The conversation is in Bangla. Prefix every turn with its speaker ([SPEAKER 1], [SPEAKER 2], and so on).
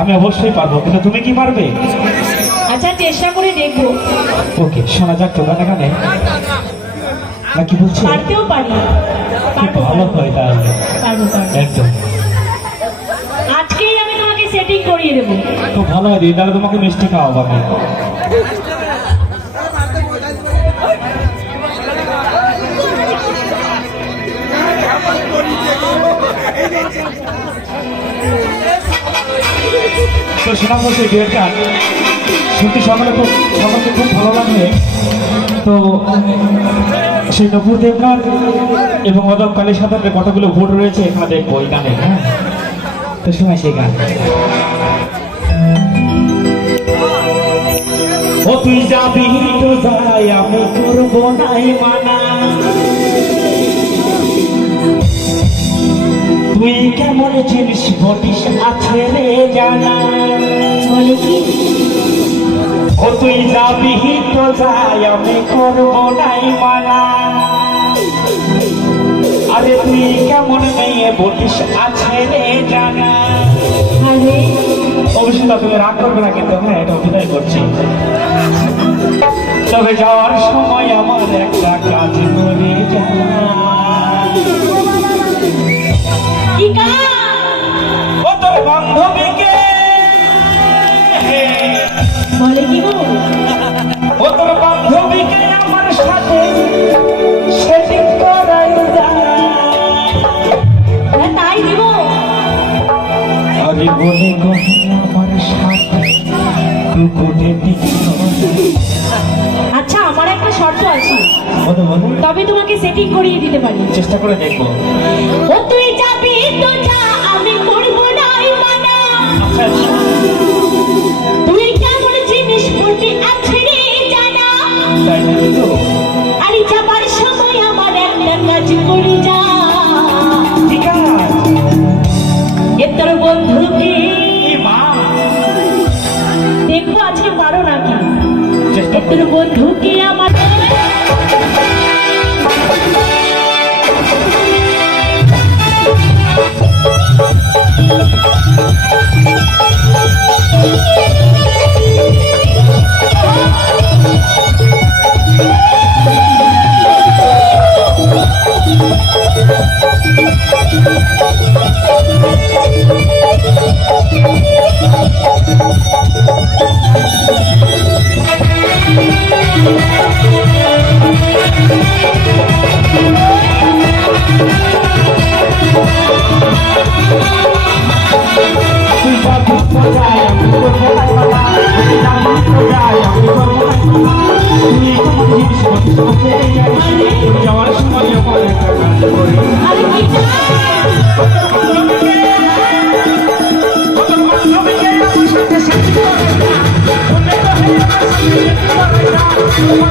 [SPEAKER 1] আমি অবশ্যই পারব কিন্তু তুমি কি পারবে?
[SPEAKER 2] আচ্ছা চেষ্টা করে দেখব।
[SPEAKER 1] ওকে শোনা যাক তো গানে গানে না কি বলছি?
[SPEAKER 2] পারতেও পারি
[SPEAKER 1] ভালো হয় তাহলে। একদম।
[SPEAKER 2] আজকেই আমি তোমাকে সেটিং করিয়ে দেবো।
[SPEAKER 1] খুব ভালো হয় দিদি। তাহলে তোমাকে মিষ্টি খাওয়াবো আমি। তো বলছে ডুয়েটটা সত্যি সকলে খুব সকলকে খুব ভালো লাগবে। তো সেই নপুর দেবনার এবং অদব কালীর সাথে কতগুলো ভোট রয়েছে এখানে দেখব এই গানে হ্যাঁ? তো শোনা সেই গান। ও তুই যাবি তো যাই, আমি করব নাই মানা। জিনিস ঘটিস আছে রে জানা।
[SPEAKER 2] বলে কি?
[SPEAKER 1] ও তুই যাবি তো যাই আমি করব নাই মানা। আরে তুই কেমন মেয়ে বটিস আছে রে জানা। অবশ্যই তুমি রাগ করবে না কিন্তু হ্যাঁ এটা অভিনয় করছি। তবে যাওয়ার
[SPEAKER 2] তবে তোমাকে সেটিং করিয়ে দিতে পারি।
[SPEAKER 1] চেষ্টা করে দেখব।
[SPEAKER 2] ও তুই যাবি তো যা আমি করব নাই মানা।
[SPEAKER 1] আচ্ছা আচ্ছা।
[SPEAKER 2] তুই কেমন জিনিস বলতে আছে রে জানা।
[SPEAKER 1] তাই নাকি তো?
[SPEAKER 2] আরে যাবার সময় আমার একটা কাজ করে যা।
[SPEAKER 1] ঠিক আছে।
[SPEAKER 2] এ তোর বন্ধুকে দেখব আজকে পারো নাকি? তোর বন্ধুকে
[SPEAKER 1] যাওয়ার সময় আমার একটা কাজ করে
[SPEAKER 2] আরে কি